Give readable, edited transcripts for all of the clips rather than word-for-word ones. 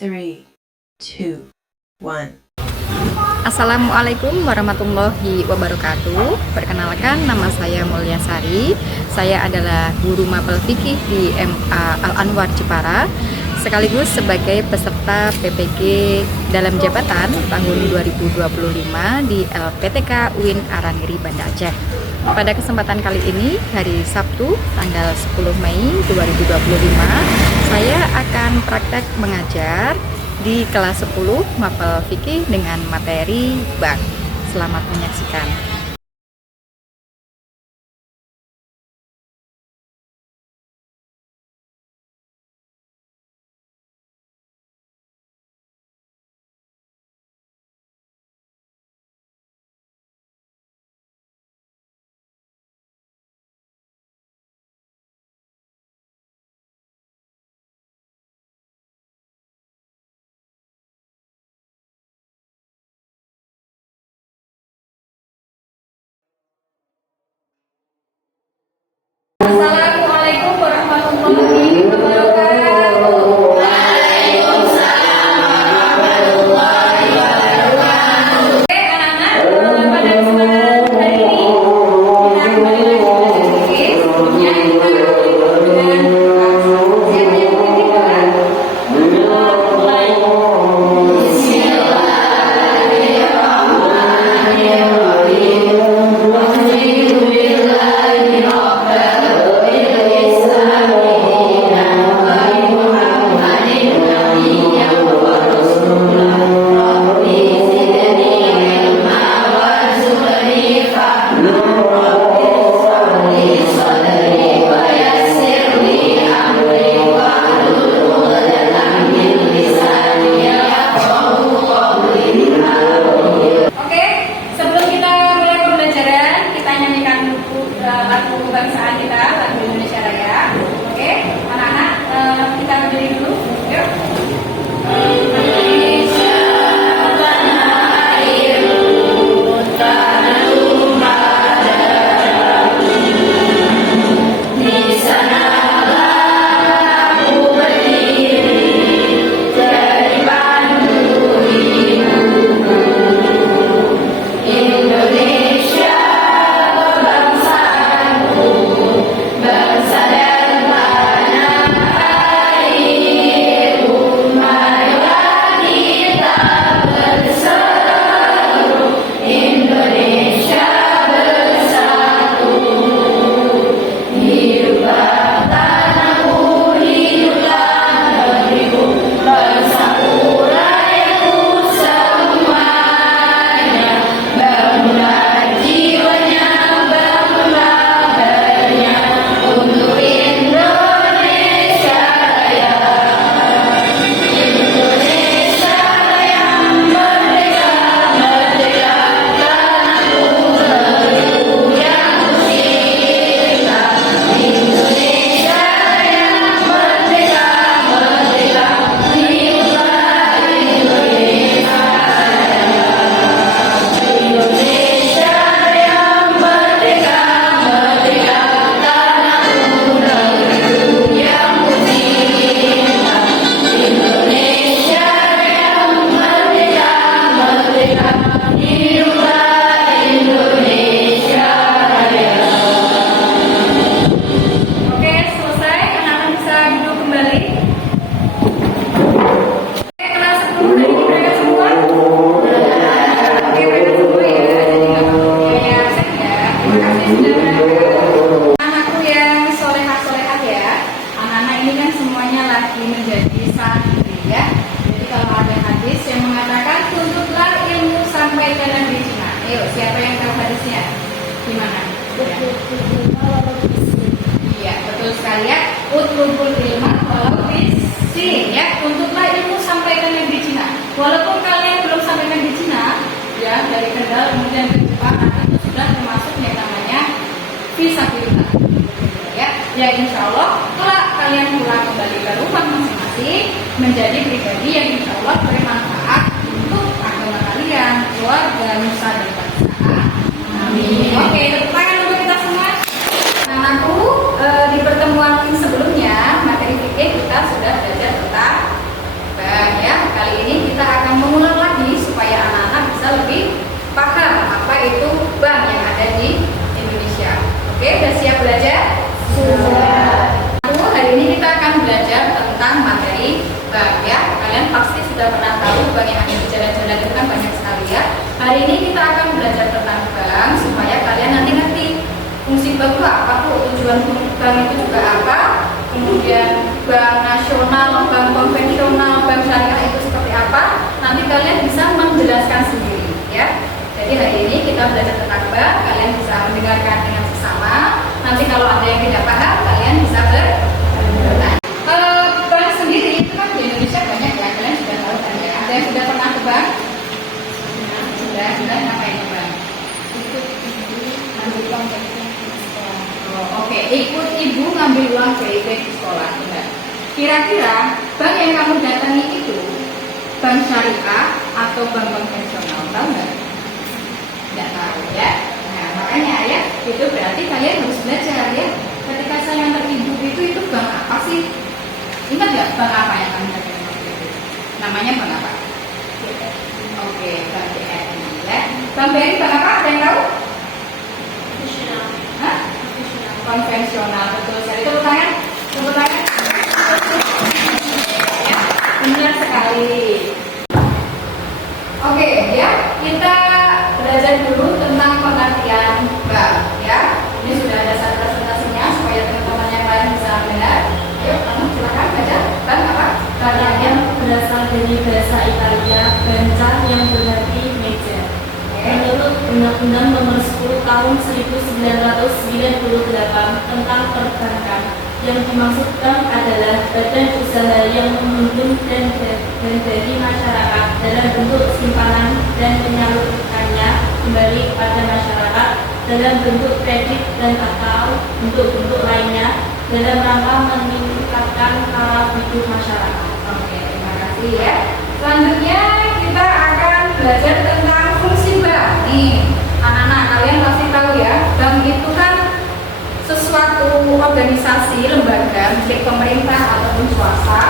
3, 2, 1. Assalamualaikum warahmatullahi wabarakatuh. Perkenalkan, nama saya Mulyasari. Saya adalah guru mapel fikih di MA Al-Anwar Jepara, sekaligus sebagai peserta PPG dalam jabatan tahun 2025 di LPTK UIN Araniri Banda Aceh. Pada kesempatan kali ini, hari Sabtu tanggal 10 Mei 2025, saya akan praktek mengajar di kelas 10 mapel fikih dengan materi bank. Selamat menyaksikan. Assalamualaikum warahmatullahi wabarakatuh. Waalaikumsalam warahmatullahi wabarakatuh. Oke anak-anak, pada kesempatan hari ini kita kembali lagi belajar fikih. Sebelumnya kita akan dengan siapa yang berbicara? Mulai. Lagu kebangsaan kita, lagu Indonesia Raya. Oke, anak-anak, kita berdiri dulu. Yuk. Indonesia tanah airku, tanah tumpah darahku. Di sanalah aku berdiri, jadi pandu hidupku. Indonesia menjadi santri ya. Jadi kalau ada hadis yang mengatakan tuntutlah ilmu sampai ke negeri Cina. Ayo, siapa yang tahu hadisnya? Gimana? Iya, betul sekali ya. Utlubul ilma walau bisi ya. Tuntutlah ilmu sampai ke negeri Cina. Walaupun kalian belum sampai ke negeri Cina, ya dari Kendal kemudian ke Jepang, itu sudah termasuk yang namanya fisabilillah. Ya insya Allah kelak kalian pulang kembali ke rumah masing-masing menjadi pribadi yang insya Allah bermanfaat untuk agama kalian, keluarga, nusa dan bangsa. Amin. Oke, tepuk tangan dulu kita semua. Anakku, di pertemuan sebelumnya materi fikih kita sudah belajar tentang bank ya. kalian pasti sudah pernah tahu bank yang ada di jalan-jalan itu kan banyak sekali ya. Hari ini kita akan belajar tentang bank supaya kalian nanti ngerti fungsi bank itu apa tuh, tujuan bank itu juga apa, kemudian bank nasional, bank konvensional, bank syariah itu seperti apa. Nanti kalian bisa menjelaskan sendiri ya. Jadi hari ini kita belajar tentang bank, kalian bisa mendengarkan dengan sesama. Nanti kalau ada yang tidak paham, kalian bisa bertanya. Bank sendiri itu kan di Indonesia banyak ya, kalian sudah tahu kan ya. Ada yang sudah pernah ke bank? Sudah ngapain ke bank? Ikut ibu ngambil uang PIP di sekolah. Oke, ikut ibu ngambil uang PIP di sekolah. Benar. Kira-kira bank yang kamu datangi itu bank syariah atau bank konvensional, tahu nggak? Nggak tahu ya. Nah makanya ya, itu berarti kalian harus belajar ya. Ketika saya antar ibu itu bank apa sih? Ingat nggak bank apa yang kamu datangi waktu itu? Namanya bank apa? Oke, bank BRI ya. Bank BRI bank apa? Ada yang tahu? Konvensional. Hah? Konvensional, betul sekali. Tepuk tangan. Tepuk tangan. Ya, benar sekali. Oke, ya, kita belajar dulu tentang pengertian bank ya. Ini sudah ada satu presentasinya supaya teman-teman yang lain bisa mendengar. Ayo, kamu silakan baca. Bank apa? Bank yang berasal dari bahasa Italia, banca yang berarti meja. Menurut Undang-Undang Nomor 10 Tahun 1998 tentang perbankan, yang dimaksudkan adalah badan usaha yang menghimpun dan dari masyarakat dalam bentuk simpanan dan menyalurkannya kembali kepada masyarakat dalam bentuk kredit dan atau bentuk-bentuk lainnya dalam rangka meningkatkan taraf hidup masyarakat. Oke, terima kasih ya. Selanjutnya kita akan belajar tentang fungsi bank. Nih, anak-anak kalian pasti tahu ya, bank itu kan sesuatu organisasi, lembaga, milik pemerintah ataupun swasta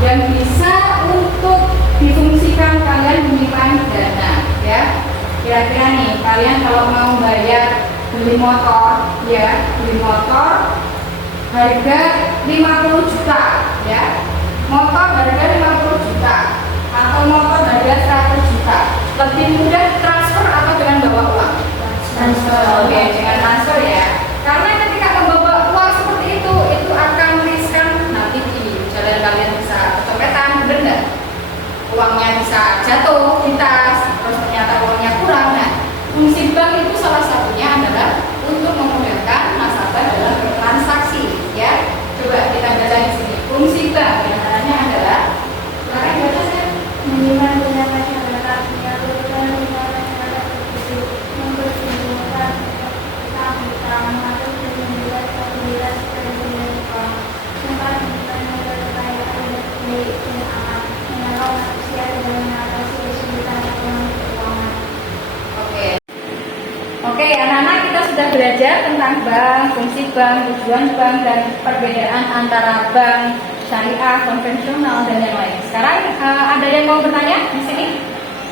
yang bisa untuk difungsikan kalian menyimpan dana ya. Kira-kira nih, kalian kalau mau bayar beli motor ya, beli motor harga 50 juta ya. Motor harga 50 juta atau motor harga 100 juta. Lebih mudah transfer atau dengan bawa uang? Transfer. Oke, dengan transfer ya. Karena ketika membawa uang seperti itu akan riskan nanti di jalan kalian bisa kecopetan, bener nggak? Uangnya bisa jatuh di tas, terus ternyata uangnya kurang. Nah, fungsi bank itu salah satunya adalah untuk memudahkan nasabah dalam bertransaksi ya. Coba kita baca di sini. Fungsi bank diantaranya adalah, silakan baca saya. Menyimpan dana masyarakat, menyalurkan dana masyarakat tersebut, mempertimbangkan utang-utang, masuk dan membuat stabilitas perekonomian uang, serta menyimpan kekayaan baik dan aman, menolong manusia dalam mengatasi kesulitan ekonomi keuangan. Oke, anak-anak kita sudah belajar tentang bank, fungsi bank, tujuan bank, dan perbedaan antara bank syariah, konvensional, dan yang lain. Sekarang ada yang mau bertanya di sini?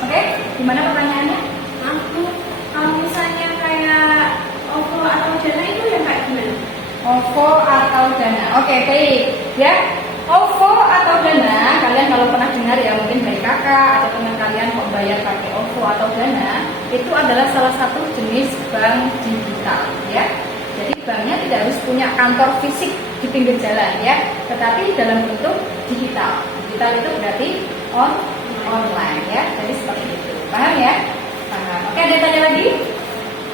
Oke, gimana pertanyaannya? Kalau misalnya kayak OVO atau Dana itu yang kayak gimana? OVO atau Dana. Oke, baik. Ya, OVO atau Dana, kalian kalau pernah dengar ya mungkin dari kakak atau teman kalian kok bayar pakai OVO atau Dana, itu adalah salah satu jenis bank digital ya. Jadi banknya tidak harus punya kantor fisik di pinggir jalan ya, tetapi dalam bentuk digital. Digital itu berarti online ya. Jadi seperti itu. Paham ya? Paham. Oke, ada yang tanya lagi?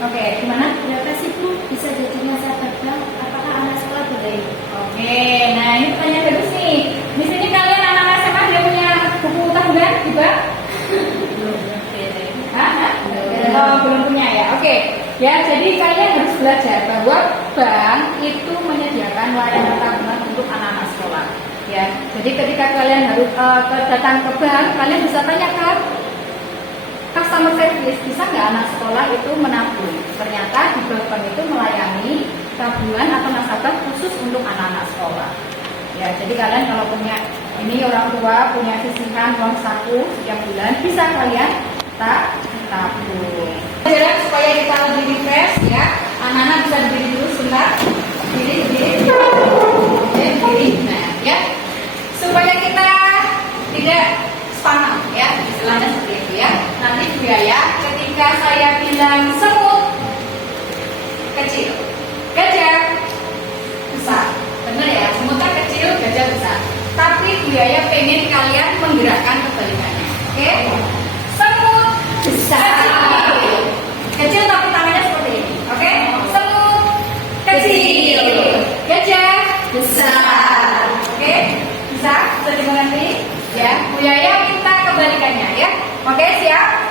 Oke, gimana? Berapa sih Bu bisa jadi nasabah bank? Apakah anak sekolah boleh? Oke, nah ini pertanyaan bagus nih. Di sini kalian anak SMA dia punya buku tahunan di bank? Belum punya ya. Oke. Ya, jadi kalian harus belajar bahwa bank itu menyediakan layanan tabungan untuk anak-anak sekolah. Ya, jadi ketika kalian harus datang ke bank, kalian bisa tanyakan customer service, bisa nggak anak sekolah itu menabung? Ternyata di bank itu melayani tabungan atau nasabah khusus untuk anak-anak sekolah. Ya, jadi kalian kalau punya ini orang tua punya sisihan uang saku setiap bulan, bisa kalian tabung. Supaya kita lebih refresh ya, anak-anak bisa berdiri dulu sebentar, berdiri, nah ya, supaya kita tidak Yaya pengen kalian menggerakkan kebalikannya. Oke? Semut besar. Kecil tapi tangannya seperti ini. Oke? Semut kecil. Gajah besar. Oke? Bisa? Bisa dimengerti? Ya. Bu Yaya minta kebalikannya ya. Oke, siap?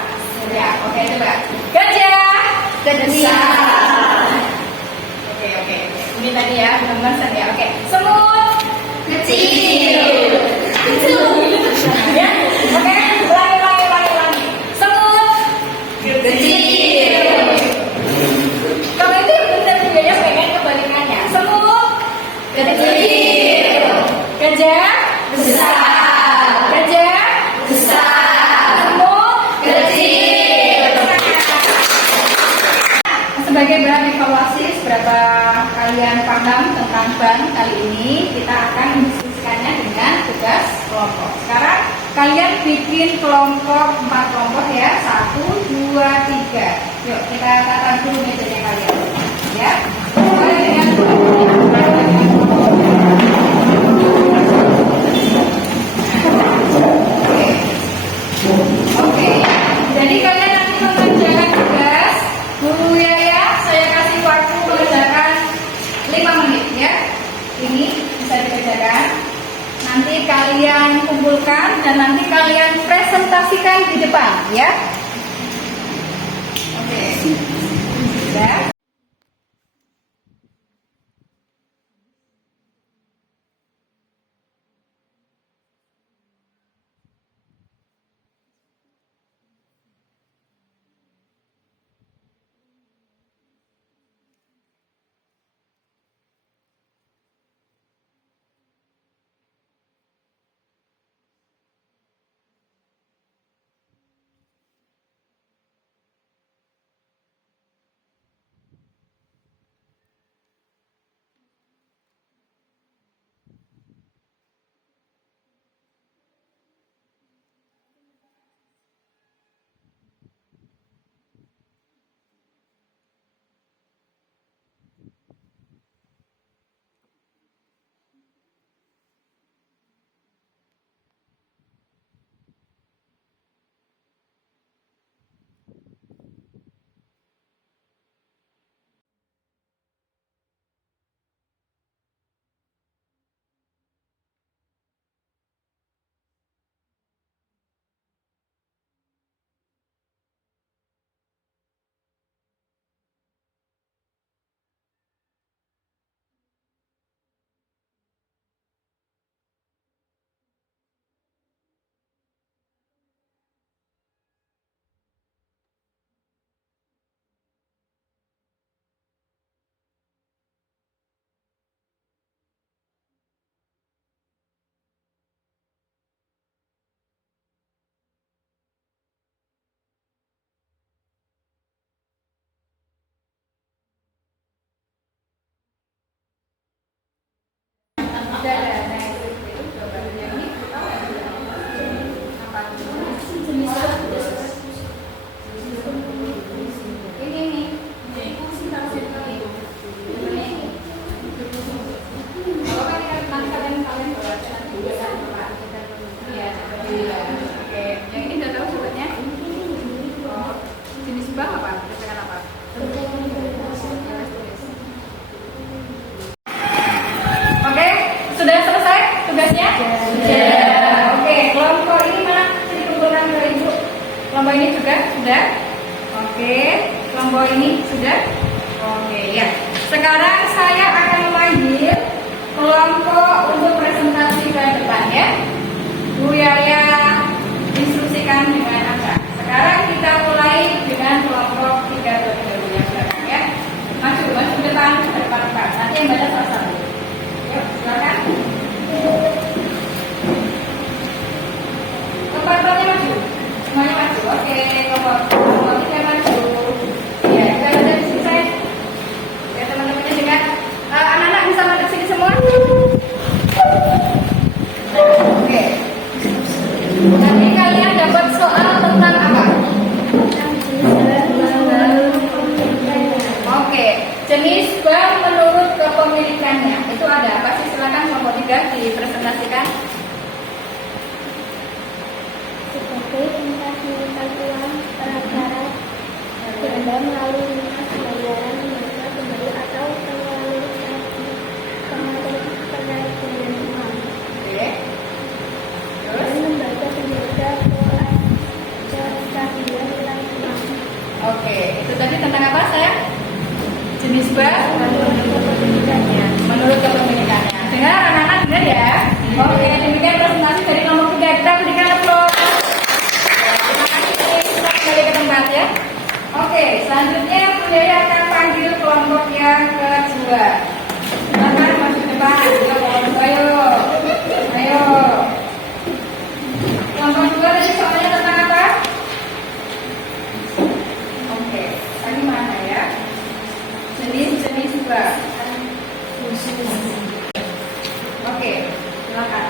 Siap. Oke, coba. Gajah besar. Oke. Ini tadi ya, benar-benar ya. Oke. Semut kecil. Ya. Oke, ulangi. Semut kecil. Kalau itu benar juga pengen kebalikannya. Semut kecil. Gajah besar. Gajah besar. Semut kecil. Sebagai bahan evaluasi seberapa kalian paham tentang ban kali ini, kita akan mendiskusikannya dengan tugas kelompok. Sekarang kalian bikin kelompok 4 kelompok ya, 1, 2, 3. Yuk kita tata dulu mejanya kalian ya. Mulai dengan Oke. Jadi kalian nanti mengerjakan tugas. Bu Yaya, saya kasih waktu mengerjakan 5 menit ya. Ini bisa dikerjakan. Nanti kalian kumpulkan dan nanti kalian presentasikan di depan ya. Oke. Sudah. Kelompok ini juga sudah? Oke. Kelompok ini sudah? Oke ya. Sekarang saya akan memanggil kelompok untuk presentasi ke depan ya. Bu Yaya instruksikan dengan apa? Sekarang kita mulai dengan kelompok 3 dulu yang belakang ya. Maju ke depan, ke depan. Nanti yang baca salah satu. Yuk, silakan. Kelompoknya maju. Semuanya maju. Oke, kelompok 3 maju. Ya, juga ada di sini saya. Ya, teman-temannya juga. Anak-anak bisa maju sini semua. Oke. Nanti kalian dapat soal tentang apa? Oke, jenis bank menurut kepemilikannya itu ada apa sih? Silakan kelompok 3 dipresentasikan. sebagai tempat menyimpan uang para ganda melalui lunas pembayaran lembaga kembali atau melalui terkait dengan uang. Dan lembaga penjaga keuangan kestabilan nilai uang. Oke, itu tadi tentang apa sayang? Jenis bank menurut kepemilikannya. Dengar anak-anak, dengar ya. Oke, demikian presentasi dari kelompok 3. Kita berikan aplaus. Terima kasih. Kita kembali ke tempat ya. Oke, selanjutnya Budaya akan panggil kelompok yang kedua. Silakan masuk ke depan. Ayo, ayo. Kelompok kedua tadi soalnya tentang apa? Oke, tadi mana ya? Jenis bank. Oke, silakan.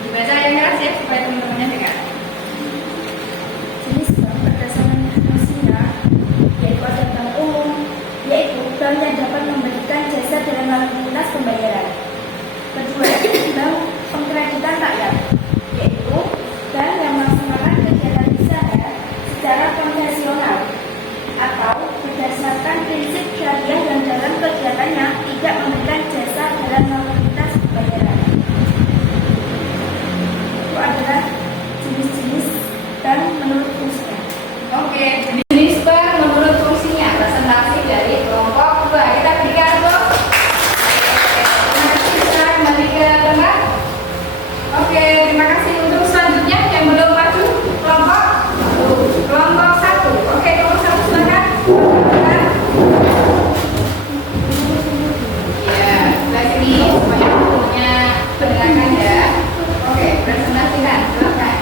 Dibaca yang keras ya supaya teman-temannya dengar. Jenis bank berdasarkan fungsinya yaitu ada bank umum, yaitu bank yang dapat memberikan jasa dalam lalu lintas pembayaran. Kedua, bank pengkreditan rakyat, yaitu bank yang melaksanakan kegiatan usaha secara konvensional atau berdasarkan prinsip syariah dan dalam kegiatannya tidak memberikan jasa dalam lalu lintas pembayaran. Itu adalah jenis-jenis bank menurut fungsinya. Oke, jenis bank menurut fungsinya. Presentasi dari kelompok 2. Kita berikan dulu. Nanti kita kembali ke tengah. Oke, terima kasih. Untuk selanjutnya yang belum maju kelompok 1. Oke, kelompok 1 silakan. Ya, sebelah sini supaya punya pendengarkan ya. Oke, presentasikan. Silakan.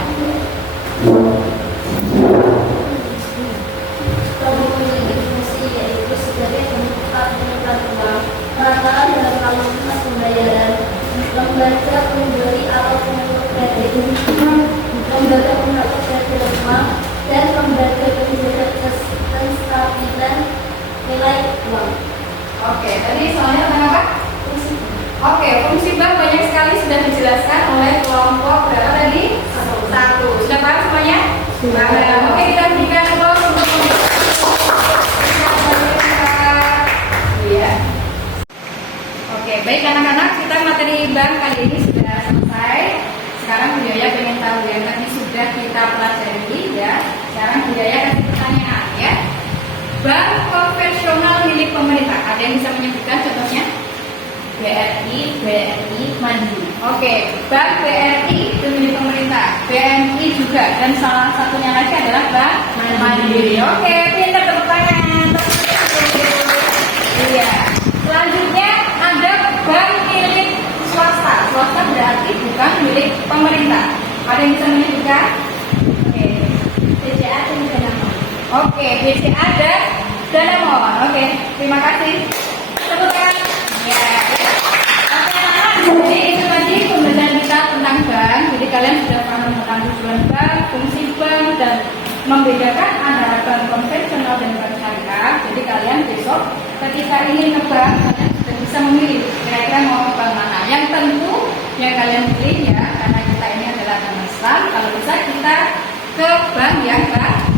Memiliki fungsi yaitu sebagai tempat menyimpan uang, perantara dalam lalu lintas pembayaran, lembaga pemberi atau pengatur kredit, lembaga pengatur kredit uang, dan lembaga penjaga kestabilan nilai uang. Oke, tadi soalnya tentang apa? Fungsi Oke, fungsi bank banyak sekali sudah dijelaskan oleh kelompok berapa tadi? 1. Sudah paham semuanya? Sudah. Oke, kita berikan aplaus untuk Iya. Oke, baik anak-anak, kita materi bank kali ini sudah selesai. Sekarang Budaya pengen tahu yang tadi sudah kita pelajari ya. Sekarang Budaya kasih pertanyaan ya. Bank konvensional milik pemerintah. Ada yang bisa menyebutkan contohnya? BRI Mandiri. Oke, bank BRI itu milik pemerintah, BNI juga, dan salah satunya lagi adalah Bank Mandiri. Oke, pintar tepuk tangan. Iya. Selanjutnya ada bank milik swasta. Swasta berarti bukan milik pemerintah. Ada yang bisa menyebutkan? Oke, BCA dan Danamon. Oke, BCA dan Danamon. Oke, terima kasih. Tepuk tangan. Ya. Oke, anak-anak. Jadi itu tadi pembelajaran kita tentang bank. Jadi kalian sudah paham tentang tujuan bank, fungsi bank, dan membedakan antara bank konvensional dan bank syariah. Jadi kalian besok ketika ingin ke bank, kalian sudah bisa memilih kira-kira mau ke bank mana. Yang tentu yang kalian pilih ya, karena kita ini adalah agama Islam. Kalau bisa kita ke bank yang syariah.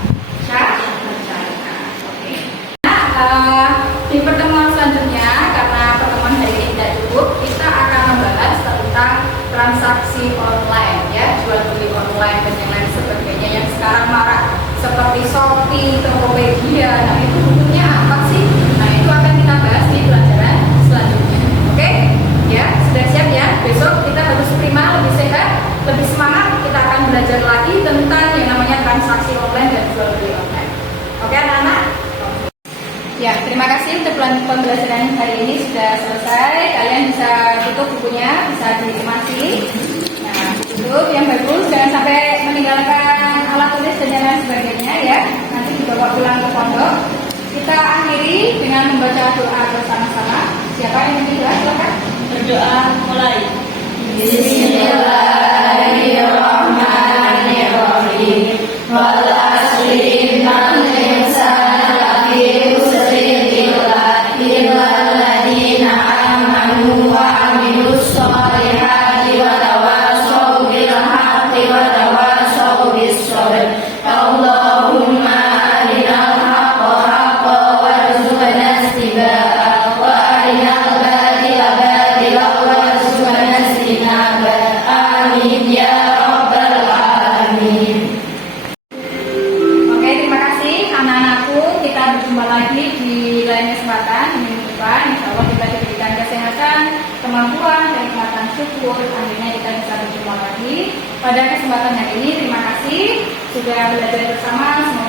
Oke. Nah, di pertemuan selanjutnya, karena pertemuan hari ini tidak cukup, kita akan membahas tentang transaksi online ya, jual beli online dan yang lain sebagainya yang sekarang marak seperti Shopee, Tokopedia. Nah, itu hukumnya apa sih? Nah, itu akan kita bahas di pelajaran selanjutnya. Oke? Ya, sudah siap ya? Besok kita harus prima, lebih sehat, lebih semangat. Kita akan belajar lagi tentang yang namanya transaksi online dan jual beli online. Oke, anak-anak? Ya, terima kasih untuk pembelajaran hari ini sudah selesai. Kalian bisa tutup bukunya, bisa dinikmati. Nah, tutup yang bagus, jangan sampai meninggalkan alat tulis dan yang lain sebagainya ya. Nanti dibawa pulang ke pondok. Kita akhiri dengan membaca doa bersama-sama. Siapa yang ingin doa? Silakan. Berdoa mulai. Bismillahirrahmanirrahim. Wal asri innal insana lafi khusrin illa alladziina aamanu wa 'amilus shalihati wa tawashaw bil haqqi wa tawashaw kemampuan, kenikmatan syukur, akhirnya kita bisa berjumpa lagi pada kesempatan hari ini. Terima kasih sudah belajar bersama.